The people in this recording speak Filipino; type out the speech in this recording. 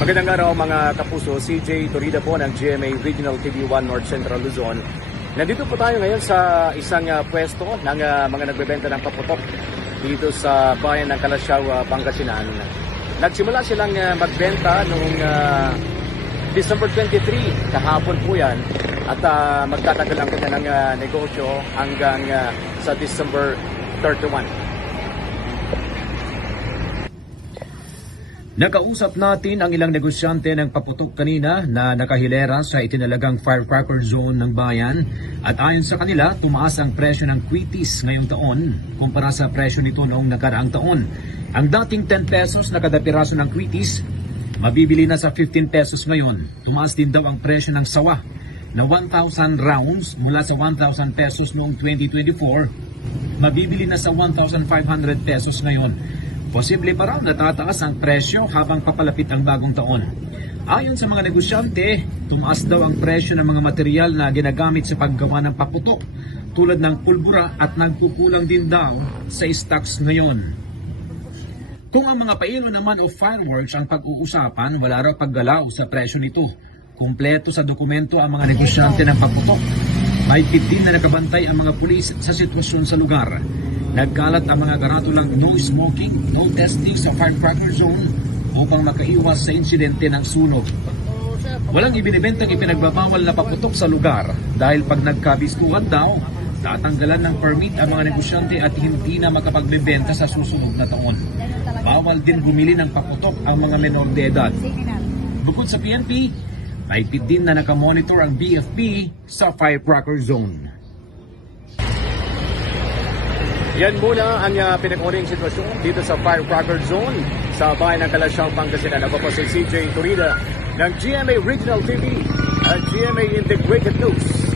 Magandang araw mga kapuso, CJ Torida po ng GMA Regional TV1 North Central Luzon. Nandito po tayo ngayon sa isang pwesto ng mga nagbebenta ng paputok dito sa bayan ng Calasiao, Pangasinan. Nagsimula silang magbenta noong December 23, kahapon po yan, at magtatagal lang kanya ng negosyo hanggang sa December 31. Nakausap natin ang ilang negosyante ng paputok kanina na nakahilera sa itinalagang firecracker zone ng bayan at ayon sa kanila, tumaas ang presyo ng kwitis ngayong taon kumpara sa presyo nito noong nakaraang taon. Ang dating 10 pesos na kada piraso ng kwitis, mabibili na sa 15 pesos ngayon. Tumaas din daw ang presyo ng sawa na 1,000 rounds mula sa 1,000 pesos noong 2024, mabibili na sa 1,500 pesos ngayon. Posible pa raw natataas ang presyo habang papalapit ang bagong taon. Ayon sa mga negosyante, tumaas daw ang presyo ng mga material na ginagamit sa paggawa ng paputok tulad ng pulbura at nagkukulang din daw sa stocks ngayon. Kung ang mga pailo naman o fireworks ang pag-uusapan, wala raw paggalaw sa presyo nito. Kumpleto sa dokumento ang mga negosyante ng paputok. May din na nakabantay ang mga pulis sa sitwasyon sa lugar. Nagkalat ang mga karatulang no smoking, no testing sa firecracker zone upang makaiwas sa insidente ng sunog. Walang ibinibentang ipinagbabawal na paputok sa lugar dahil pag nagkabistuhan daw, tatanggalan ng permit ang mga negosyante at hindi na makapagbebenta sa susunod na taon. Bawal din bumili ng paputok ang mga menor de edad. Bukod sa PNP, may din na nakamonitor ang BFP sa firecracker zone. Yan muna ang pinag-uring sitwasyon dito sa firecracker zone sa bayan ng Calasiao, Pangasinan. Ako po si CJ Torida ng GMA Regional TV at GMA Integrated News.